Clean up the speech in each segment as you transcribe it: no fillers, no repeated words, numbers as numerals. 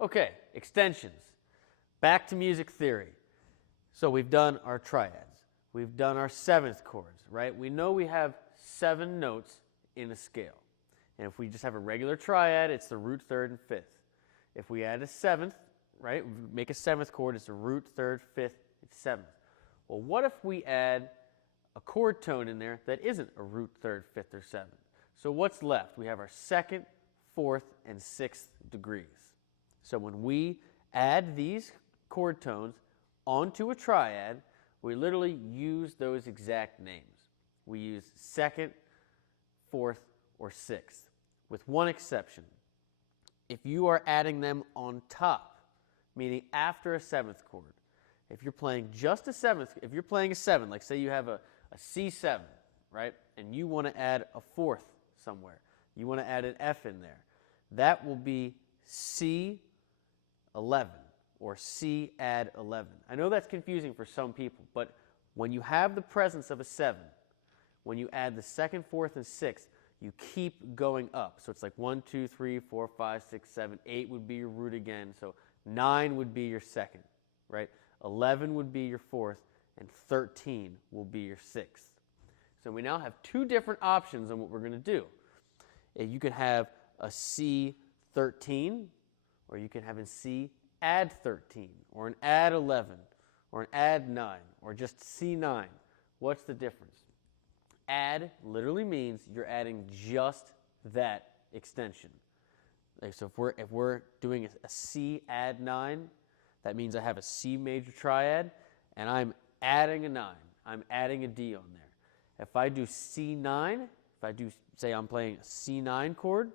Okay, extensions. Back to music theory. So we've done our triads. We've done our seventh chords, right? We know we have 7 notes in a scale. And if we just have a regular triad, it's the root, third, and fifth. If we add a seventh, right, make a seventh chord, it's a root, third, fifth, and seventh. Well, what if we add a chord tone in there that isn't a root, third, fifth, or seventh? So what's left? We have our second, fourth, and sixth degrees. So when we add these chord tones onto a triad, we literally use those exact names. We use second, fourth, or sixth, with one exception. If you are adding them on top, meaning after a seventh chord, if you're playing just a seventh, if you're playing a 7, like say you have a C7, right, and you want to add a fourth somewhere, you want to add an F in there, that will be C11 or C add 11. I know that's confusing for some people, but when you have the presence of a 7, when you add the second, fourth, and sixth, you keep going up. So it's like 1, 2, 3, 4, 5, 6, 7, 8 would be your root again. So 9 would be your second, right? 11 would be your fourth, and 13 will be your sixth. So we now have 2 different options on what we're going to do. You can have a C13, or you can have a C add 13, or an add 11, or an add 9, or just C9. What's the difference? Add literally means you're adding just that extension. Like, so if we're doing a C add 9, that means I have a C major triad, and I'm adding a 9. I'm adding a D on there. If I do C9, if I do say I'm playing a C9 chord,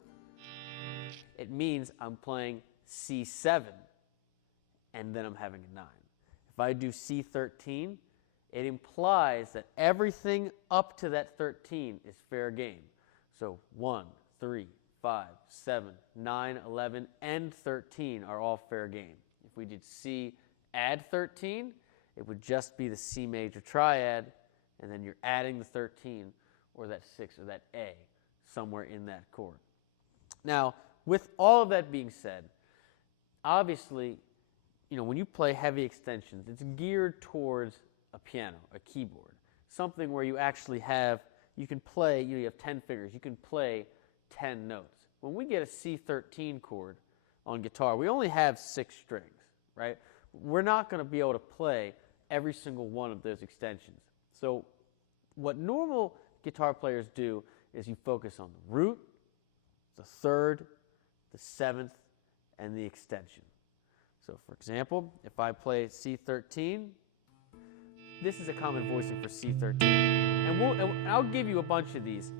it means I'm playing C7, and then I'm having a 9. If I do C13, it implies that everything up to that 13 is fair game. So 1, 3, 5, 7, 9, 11, and 13 are all fair game. If we did C add 13, it would just be the C major triad, and then you're adding the 13 or that 6 or that A somewhere in that chord. Now, with all of that being said, obviously, when you play heavy extensions, it's geared towards a piano, a keyboard, something where you actually you can play, you have 10 fingers, you can play 10 notes. When we get a C13 chord on guitar, we only have 6 strings, right? We're not going to be able to play every single one of those extensions. So what normal guitar players do is you focus on the root, the third, the seventh, and the extension. So for example, if I play C13, this is a common voicing for C13. And I'll give you a bunch of these,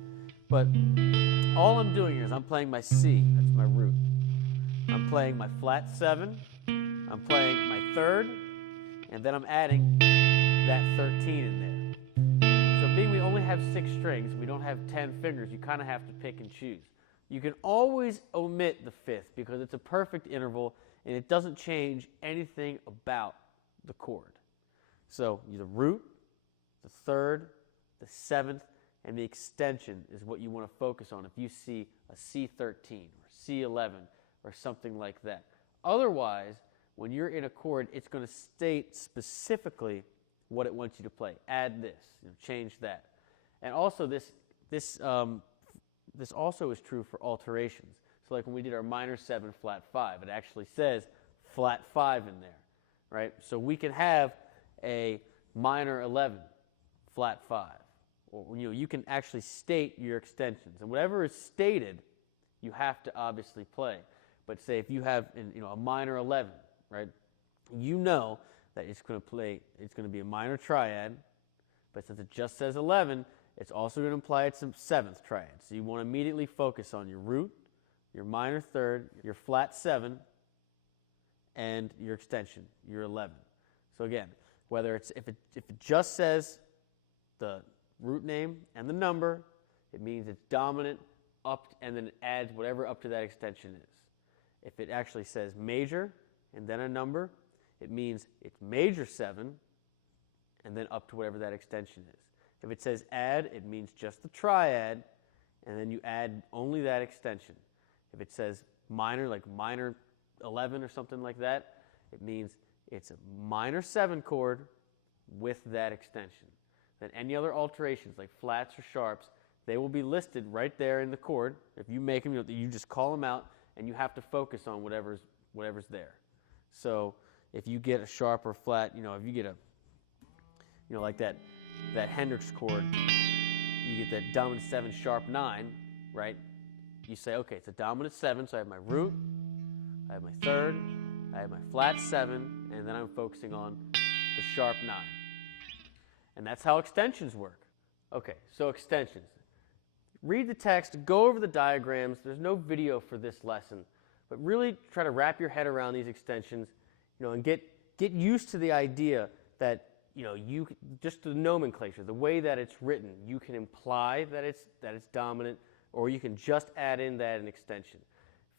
but all I'm doing here is I'm playing my C, that's my root. I'm playing my flat 7, I'm playing my third, and then I'm adding that 13 in there. So being we only have 6 strings, we don't have 10 fingers, you kind of have to pick and choose. You can always omit the 5th because it's a perfect interval and it doesn't change anything about the chord. So the root, the third, the 7th, and the extension is what you want to focus on if you see a C13 or C11 or something like that. Otherwise, when you're in a chord, it's going to state specifically what it wants you to play. Add this, change that. And also this also is true for alterations. So like when we did our minor 7, flat 5, it actually says flat 5 in there, right? So we can have a minor 11, flat 5. Or you can actually state your extensions. And whatever is stated, you have to obviously play. But say if you have a minor 11, right? You know that it's going to be a minor triad, but since it just says 11, it's also going to imply it's a 7th triad. So you want to immediately focus on your root, your minor third, your flat 7, and your extension, your 11. So again, whether if it just says the root name and the number, it means it's dominant up, and then it adds whatever up to that extension is. If it actually says major and then a number, it means it's major 7 and then up to whatever that extension is. If it says add, it means just the triad, and then you add only that extension. If it says minor, like minor 11 or something like that, it means it's a minor 7 chord with that extension. Then any other alterations like flats or sharps, they will be listed right there in the chord. If you make them, you just call them out, and you have to focus on whatever's there. So if you get a sharp or flat, if you get a, like that Hendrix chord, you get that dominant 7 sharp 9, right? You say, okay, it's a dominant 7, so I have my root, I have my third, I have my flat 7, and then I'm focusing on the sharp 9. And that's how extensions work. Okay, so extensions. Read the text, go over the diagrams. There's no video for this lesson, but really try to wrap your head around these extensions, and get used to the idea that, you just the nomenclature, the way that it's written, you can imply that it's dominant, or you can just add in that an extension.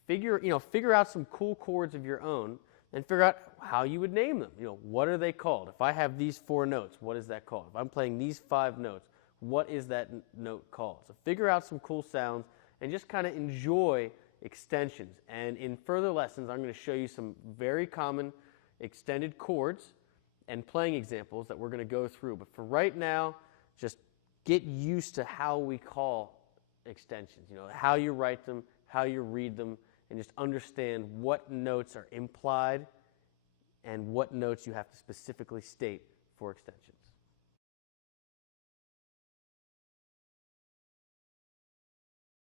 Figure out some cool chords of your own and figure out how you would name them. What are they called? If I have these 4 notes, what is that called? If I'm playing these 5 notes, what is that note called? So figure out some cool sounds and just kind of enjoy extensions. And in further lessons, I'm going to show you some very common extended chords and playing examples that we're going to go through. But for right now, just get used to how we call extensions, how you write them, how you read them, and just understand what notes are implied and what notes you have to specifically state for extensions.